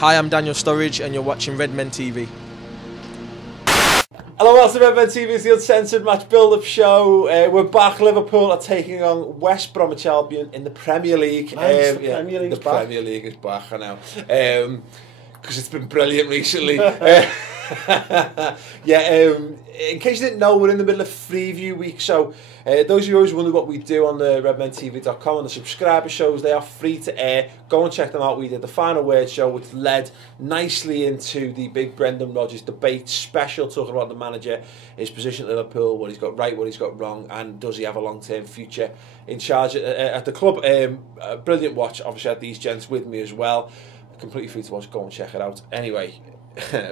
Hi, I'm Daniel Sturridge and you're watching Redmen TV. Hello, welcome to Redmen TV. It's the Uncensored match build-up show. We're back. Liverpool are taking on West Bromwich Albion in the Premier League. Nice, the Premier League's back. Premier League is back, I know. Because it's been brilliant recently. In case you didn't know, we're in the middle of preview week, so those of you who always wonder what we do on the redmentv.com and the subscriber shows, they are free to air. Go and check them out. We did the Final Word show, which led nicely into the big Brendan Rodgers debate special, talking about the manager, his position at Liverpool, what he's got right, what he's got wrong, and does he have a long-term future in charge at the club. A brilliant watch. Obviously I had these gents with me as well. Completely free to watch. Go and check it out. Anyway,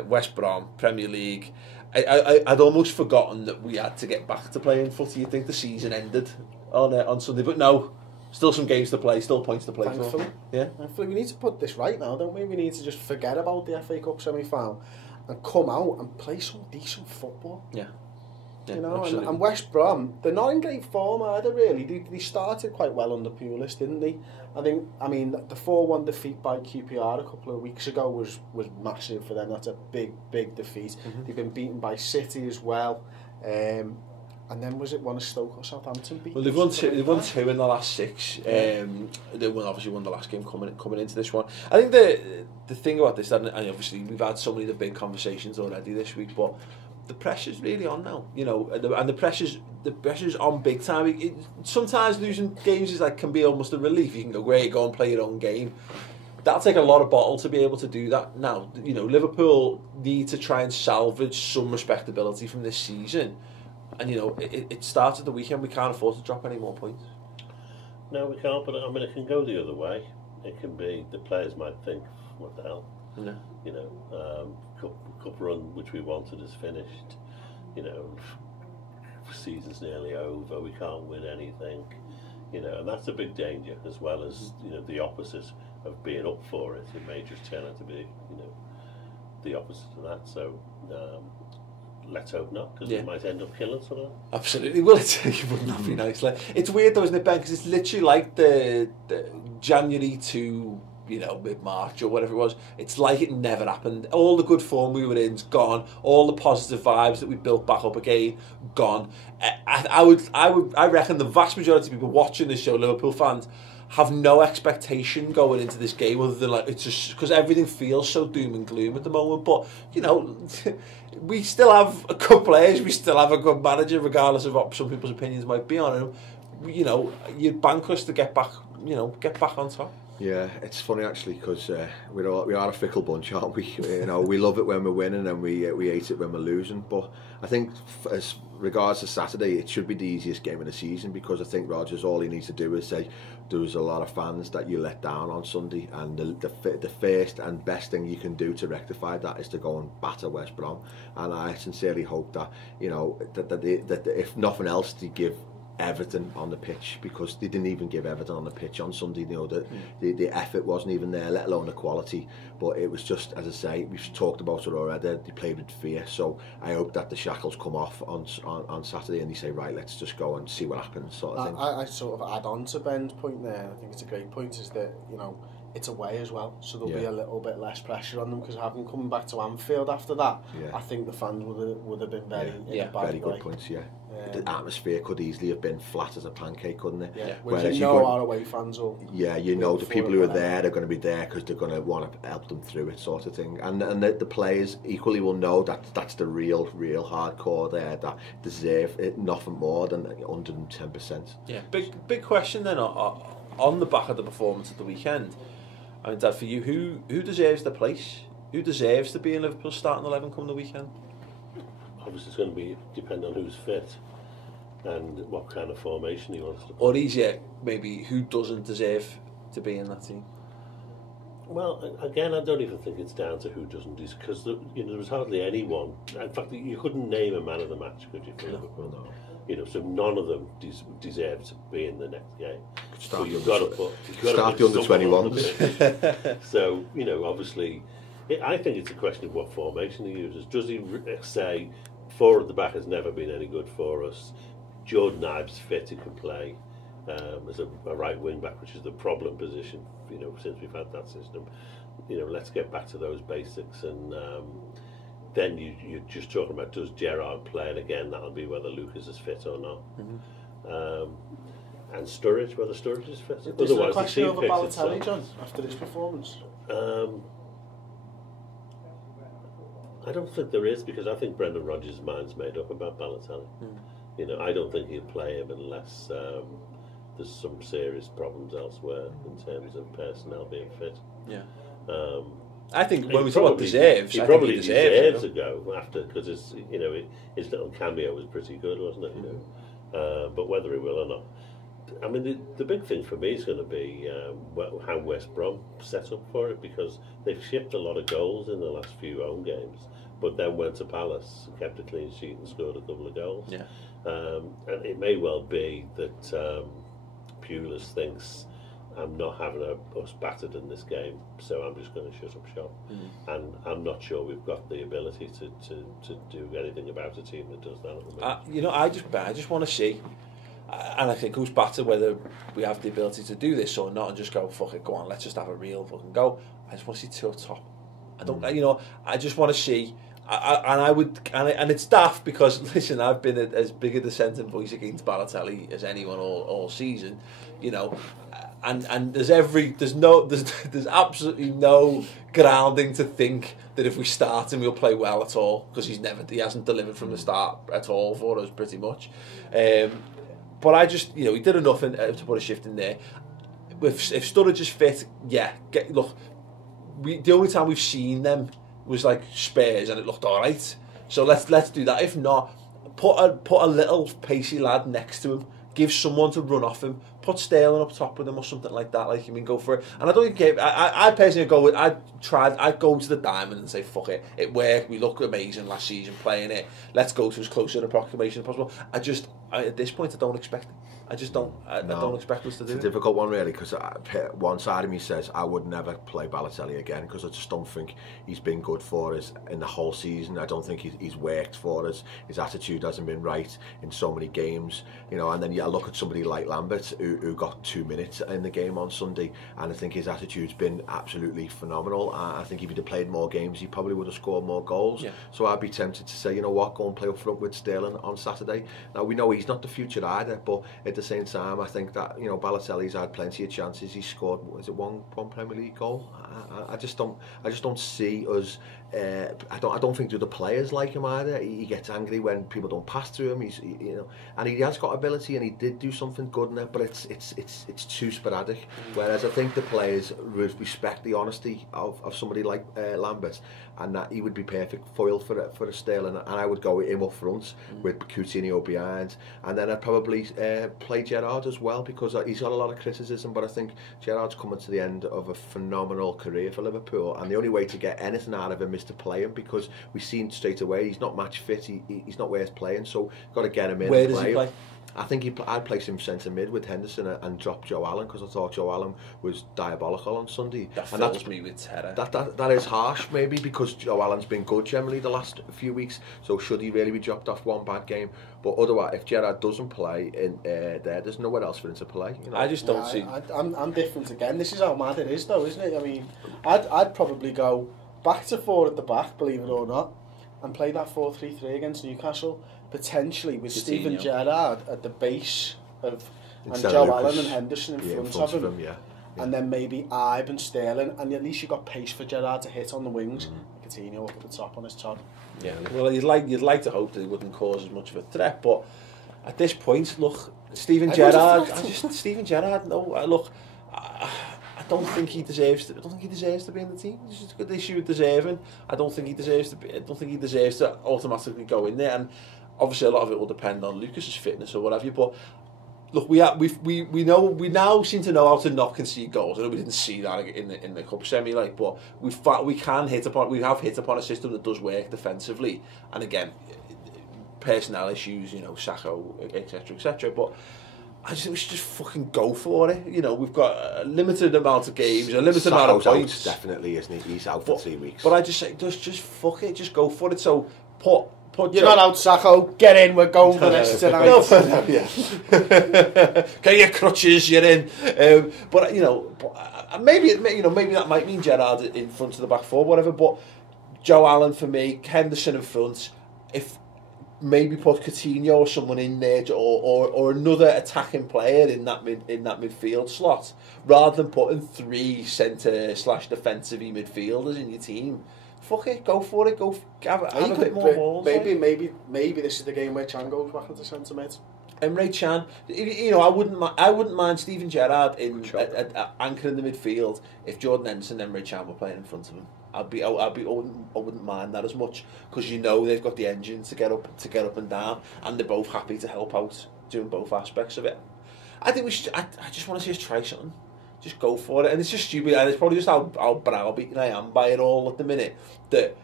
West Brom, Premier League. I'd almost forgotten that we had to get back to playing footy. You'd think the season ended on Sunday, but no, still some games to play, still points to play. Thankfully. Yeah. Thankfully, we need to put this right now, don't we? We need to just forget about the FA Cup semi-final and come out and play some decent football. Yeah. You know, and West Brom, they're not in great form either, really. They started quite well under Pulis, didn't they? I mean, the 4-1 defeat by QPR a couple of weeks ago was massive for them. That's a big defeat. Mm-hmm. They've been beaten by City as well. And then was it one of Stoke or Southampton beat? Well, they've won two in the last 6. They obviously won the last game coming into this one. I think the thing about this, and obviously we've had so many of the big conversations already this week, but the pressure's really on now, you know, and the pressure's on big time. Sometimes losing games can be almost a relief. You can go and play your own game. That'll take a lot of bottle to be able to do that. Now, you know, Liverpool need to try and salvage some respectability from this season, and you know, it starts at the weekend. We can't afford to drop any more points. No, we can't. But I mean, it can go the other way. It can be the players might think, "What the hell." Yeah. You know, cup run which we wanted is finished. You know, season's nearly over. We can't win anything. You know, and that's a big danger, as well as, you know, the opposite of being up for it. It may just turn out to be, you know, the opposite of that. So let's hope not, because it might end up killing someone. Absolutely. Well, it would not be nice. It's weird though, isn't it, Ben? Because it's literally like the January to, you know, mid-March or whatever it was. It's like it never happened. All the good form we were in's gone. All the positive vibes that we built back up again, gone. I reckon the vast majority of people watching this show, Liverpool fans, have no expectation going into this game other than it's just because everything feels so doom and gloom at the moment. But you know, we still have a good players. We still have a good manager, regardless of what some people's opinions might be on him. You know, you'd bank us to get back. You know, get back on top. Yeah, it's funny actually, because we are a fickle bunch, aren't we? You know, we love it when we're winning and we hate it when we're losing. But I think as regards to Saturday, it should be the easiest game of the season, because I think Rodgers, all he needs to do is say there was a lot of fans that you let down on Sunday, and the first and best thing you can do to rectify that is to go and batter West Brom. And I sincerely hope that, you know, that if nothing else, they give Everton on the pitch, because they didn't even give Everton on the pitch on Sunday. You know, the effort wasn't even there, let alone the quality. But it was just, as I say, we've talked about it already, they played with fear. So I hope that the shackles come off on Saturday and they say, right, let's just go and see what happens, sort of thing. I sort of add on to Ben's point there. I think it's a great point, is that, you know, it's away as well, so there'll be a little bit less pressure on them, because having come back to Anfield after that, I think the fans would have been very very good points. The atmosphere could easily have been flat as a pancake, couldn't it? Yeah. Whereas our away fans will. Yeah, you know, the people who are there, they're going to be there because they're going to want to help them through it, sort of thing. And the players equally will know that that's the real hardcore there that deserve it, nothing more than 110%. Yeah, big question then on the back of the performance at the weekend. I mean, Dad, for you, who deserves the place? Who deserves to be in Liverpool's starting 11 come the weekend? Obviously, it's going to depend on who's fit and what kind of formation he wants to play. Or easier, maybe, who doesn't deserve to be in that team? Well, again, I don't even think it's down to who doesn't, because you know, there was hardly anyone. In fact, you couldn't name a man of the match, could you? For Liverpool? No. You know, so none of them deserve to be in the next game. So you've got to put the under 21s. So, you know, obviously, I think it's a question of what formation he uses. Does he say 4 at the back has never been any good for us? Jordan Ives fit, he can play as a right wing back, which is the problem position, you know, since we've had that system. let's get back to those basics, and then you're just talking about, does Gerrard play? And again, that'll be whether Lucas is fit or not. And Sturridge, whether Sturridge is fit. Is there a question over Balotelli, John, after this performance? I don't think there is, because I think Brendan Rodgers' mind's made up about Balotelli. I don't think he'll play him unless there's some serious problems elsewhere in terms of personnel being fit. Yeah. I think when we talk about deserves, he probably deserves a go after, because his little cameo was pretty good, wasn't it? But whether he will or not, I mean, the big thing for me is going to be how West Brom set up for it, because they've shipped a lot of goals in the last few home games, but then went to Palace, kept a clean sheet and scored a couple of goals. Yeah. And it may well be that Pulis thinks, I'm not having us battered in this game, so I'm just going to shut up shop. And I'm not sure we've got the ability to do anything about a team that does that at the moment. I just want to see, and I think who's battered, whether we have the ability to do this or not, and just go, fuck it, go on, let's just have a real fucking go. I just want to see two up top. I don't, I just want to see. And it's daft, because listen, I've been as big a dissenting voice against Balotelli as anyone all season, and there's absolutely no grounding to think that if we start him we'll play well at all, because he hasn't delivered from the start at all for us, pretty much. But I just, he did enough to put a shift in there. If Sturridge is fit, the only time we've seen them was like Spurs, and it looked all right. So let's do that. If not, put a little pacey lad next to him. Give someone to run off him. Put Sterling up top with him or something like that. Go for it. And I don't care. I personally go with. I'd go to the diamond and say, fuck it. It worked. We looked amazing last season playing it. Let's go to as close to an approximation as possible. At this point, I don't expect it. I just don't. I don't expect us to do it. It's a difficult one, really, because one side of me says I would never play Balotelli again, because I just don't think he's been good for us in the whole season. I don't think he's worked for us. His attitude hasn't been right in so many games, And then I look at somebody like Lambert, who got 2 minutes in the game on Sunday, and I think his attitude's been absolutely phenomenal. I think if he'd have played more games, he probably would have scored more goals. Yeah. So I'd be tempted to say, go and play up front with Sterling on Saturday. Now we know he's not the future either, but at the same time, I think that Balotelli's had plenty of chances. He scored, one Premier League goal. I just don't see us. I don't think the other players like him either. He gets angry when people don't pass to him. And he has got ability, and he did do something good in it, but it's too sporadic. Whereas I think the players respect the honesty of somebody like Lambert, and that he would be perfect foil for a Sterling. And I would go with him up front with Coutinho behind, and then I'd probably play Gerrard as well, because he's got a lot of criticism, but I think Gerrard's coming to the end of a phenomenal career for Liverpool, and the only way to get anything out of him is to play him, because we've seen straight away he's not match fit, he's not worth playing, so got to get him in. Where does he play? I think I'd place him centre mid with Henderson and drop Joe Allen, because I thought Joe Allen was diabolical on Sunday. That fills me with terror. That is harsh, maybe, because Joe Allen's been good generally the last few weeks, so should he really be dropped off one bad game? But otherwise, if Gerrard doesn't play in there's nowhere else for him to play. I just don't see. I'm different again. This is how mad it is, though, isn't it? I mean, I'd probably go back to 4 at the back, believe it or not, and play that 4-3-3 against Newcastle, potentially with Steven Gerrard at the base and Joe Allen and Henderson in front of him. And then maybe Ibe and Sterling, and at least you've got pace for Gerrard to hit on the wings. Coutinho up at the top on his top. Yeah, well, you'd like to hope that he wouldn't cause as much of a threat, but at this point, look, Steven Gerrard. No, look, I don't think he deserves to. I don't think he deserves to be in the team. It's just a good issue with deserving. I don't think he deserves to automatically go in there. And obviously, a lot of it will depend on Lucas's fitness or whatever. But look, we now seem to know how to knock and see goals. I know we didn't see that in the cup semi, but we have hit upon a system that does work defensively. And again, personnel issues, Sacco, etc. But I just think we should just fucking go for it. We've got a limited amount of games, a limited amount of points. Definitely, isn't he? He's out for 3 weeks. But I just say, just fuck it, just go for it. So put You're not out, Sacco. Get in. We're going for this tonight. No, get your crutches. You're in. But maybe that might mean Gerrard in front of the back four, whatever. But Joe Allen for me, Henderson in front. If maybe put Coutinho or someone in there, or another attacking player in that midfield slot, rather than putting 3 centre/defensive-y midfielders in your team. Fuck it, go for it. Have a bit more balls. Maybe this is the game where Chan goes back into centre mid. Emre Can, I wouldn't mind Steven Gerrard anchoring the midfield if Jordan Henderson and Emre Can were playing in front of him. I wouldn't mind that as much, because they've got the engine to get up and down, and they're both happy to help out doing both aspects of it. I think we should. I just want to see us try something. Just go for it, and it's just stupid, and it's probably just how browbeaten I am by it all at the minute. That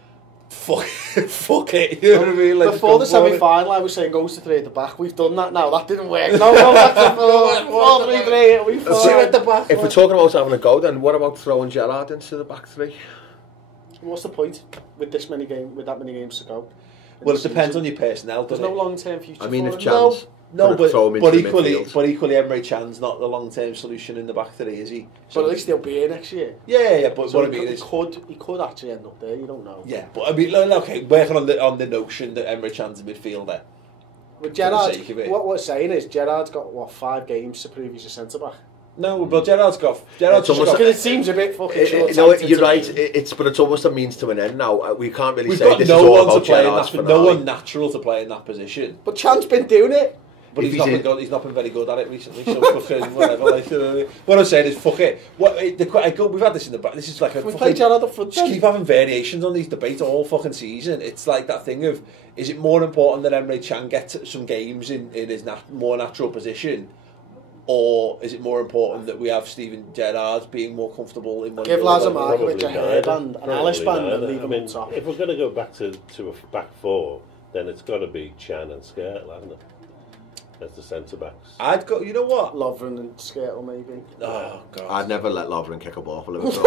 fuck it, you know what I mean? Like, before the semi-final, I was saying goes to 3 at the back. We've done that now. That didn't work. No, back to 4-3-3. We 2 at the back. If we're talking about having a go, then what about throwing Gerrard into the back 3? What's the point with that many games to go? Well, it depends on your personnel. There's no long-term future. I mean, if Chan's but equally, Emre Can's not the long-term solution in the back 3, is he? So but at least he'll be here next year. Yeah. But so what I mean is, he could actually end up there. You don't know. Yeah, but I mean, okay, working on the notion that Emre Can's a midfielder. But Gerrard, what we're saying is Gerrard's got 5 games to prove he's a centre back. No, but Gerrard's got. It seems a bit fucking short. No, you're right. But it's almost a means to an end now. We can't really say this is all about Gerrard's finale. No one natural to play in that position. But Chan's been doing it. But he's not been very good at it recently. So fucking whatever. What I'm saying is, fuck it. We've had this in the back. This is like we play Gerrard up front. Just keep having variations on these debates all fucking season. It's like that thing of, is it more important that Emre Can gets some games in his more natural position, or is it more important that we have Steven Gerrard being more comfortable in one? Give Lazar Markovic a hairband, an Alice band, and leave him on top. If we're going to go back to a back 4, then it's got to be Can and Skrtel, hasn't it? As the centre backs. I'd go. You know what? Lovren and Skrtel maybe. Oh God. I'd never let Lovren kick a ball for Liverpool.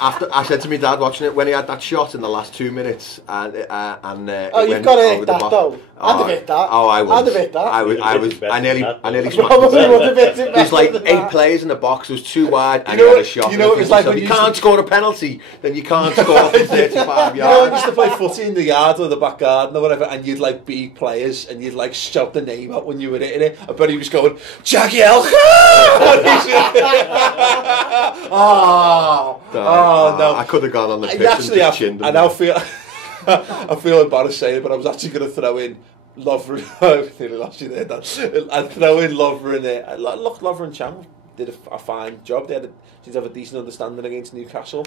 After I said to my dad watching it when he had that shot in the last 2 minutes, and you've got to hit that though. I'd have hit that. Oh, I'd have hit that. I nearly smacked it. There's like 8 players in the box. It was too wide, and he had a shot. It's like when you can't score a penalty, then you can't score from 35 yards. You know, when you used to play footy in the yard or the back garden or whatever, and you'd like beat players, and you'd like shout the name out when you were hitting it. I bet he was going, Jackie Elka! Oh no! I could have gone on the pitch and I feel I feel embarrassed saying it, but I was actually going to throw in Lovren. I lost you there, Dan. I'd throw in Lovren in it. Look, Lovren and Chan did a fine job. They seemed to have a decent understanding against Newcastle.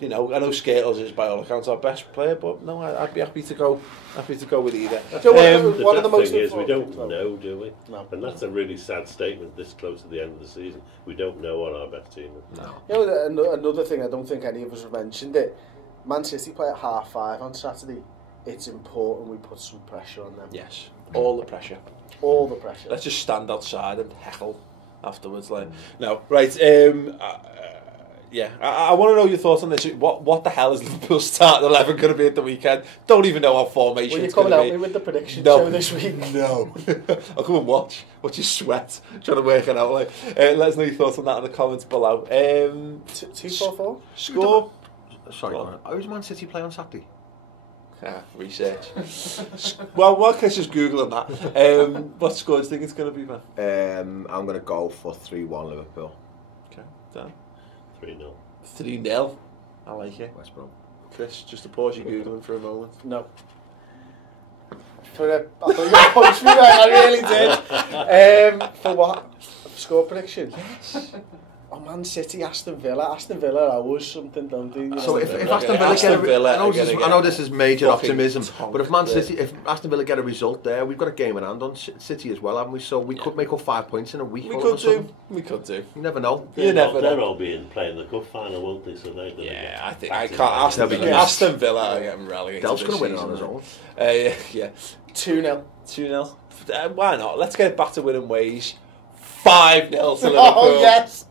You know, I know Skrtel is by all accounts our best player, but no, I'd be happy to go with either. One of the most thing is we don't know, do we? No. And that's a really sad statement this close to the end of the season. We don't know what our best team is. No. You know, another thing, I don't think any of us have mentioned it. Man City play at 5:30 on Saturday. It's important we put some pressure on them. Yes, all the pressure. All the pressure. Let's just stand outside and heckle afterwards. No, right. Yeah, I want to know your thoughts on this. What the hell is Liverpool's start 11 going to be at the weekend? Don't even know what formation it's going to be. Will you come out with the prediction show this week? No. I'll come and watch you sweat, trying to work it out. Let us know your thoughts on that in the comments below. 2-4-4? Score? Sorry, who's Man City play on Saturday? Research. Well, Chris is Googling that. What score do you think it's going to be, man? I'm going to go for 3-1 Liverpool. Okay, Dan? 3-0. 3-0. I like it. West Brom. Chris, just to pause you Googling for a moment. No. I thought you were going to punch me there, I really did. For what? Score prediction? Yes. Oh, Man City, Aston Villa. Aston Villa owes something, don't they? So if Aston Villa I know this is major optimism, but if Aston Villa get a result there, we've got a game in hand on City as well, haven't we? So we could make up 5 points in a week. We could do. You never know. They're all being playing the cup final, won't they? So I think I can't. Aston Villa are getting relegated. Del's going to win it on his own. Yeah. 2-0. 2-0. Why not? Let's get back to winning ways. 5-0 to Liverpool. Oh yes.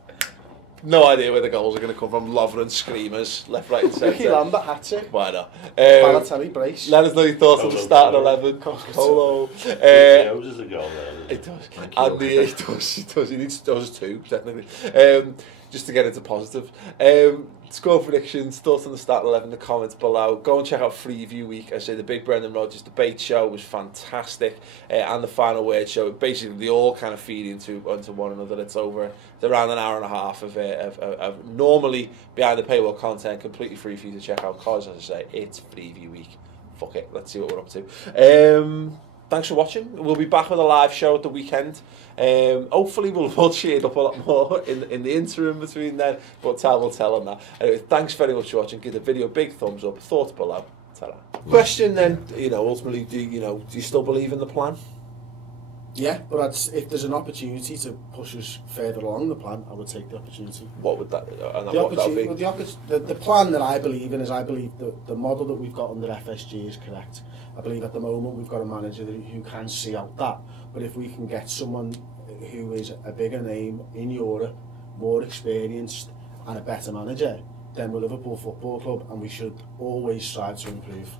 No idea where the goals are going to come from. Lovren screamers, left, right and centre. Ricky Lambert hat-trick. Why not? Balotelli brace. Let us know your thoughts on the starting 11. Colo. It was a goal there. It does. And it does. He needs those two, technically. Just to get into positive. Score predictions, thoughts on the start 11, the comments below. Go and check out Freeview Week. I say the Big Brendan Rodgers debate show was fantastic, and the Final Word show. Basically, they all kind of feed into one another. It's around an hour and a half of normally behind the paywall content, completely free for you to check out. Because as I say, it's Freeview Week. Fuck it, let's see what we're up to. Thanks for watching. We'll be back with a live show at the weekend. Hopefully we'll cheer up a lot more in the interim between then, but time will tell on that. Anyway, thanks very much for watching. Give the video a big thumbs up. Thoughts below. Ta-ra. Question then, ultimately, do you still believe in the plan? Yeah, but if there's an opportunity to push us further along the plan, I would take the opportunity. What would that? The plan that I believe in is I believe the model that we've got under FSG is correct. I believe at the moment we've got a manager who can see out that. But if we can get someone who is a bigger name in Europe, more experienced, and a better manager, then we're Liverpool Football Club, and we should always strive to improve.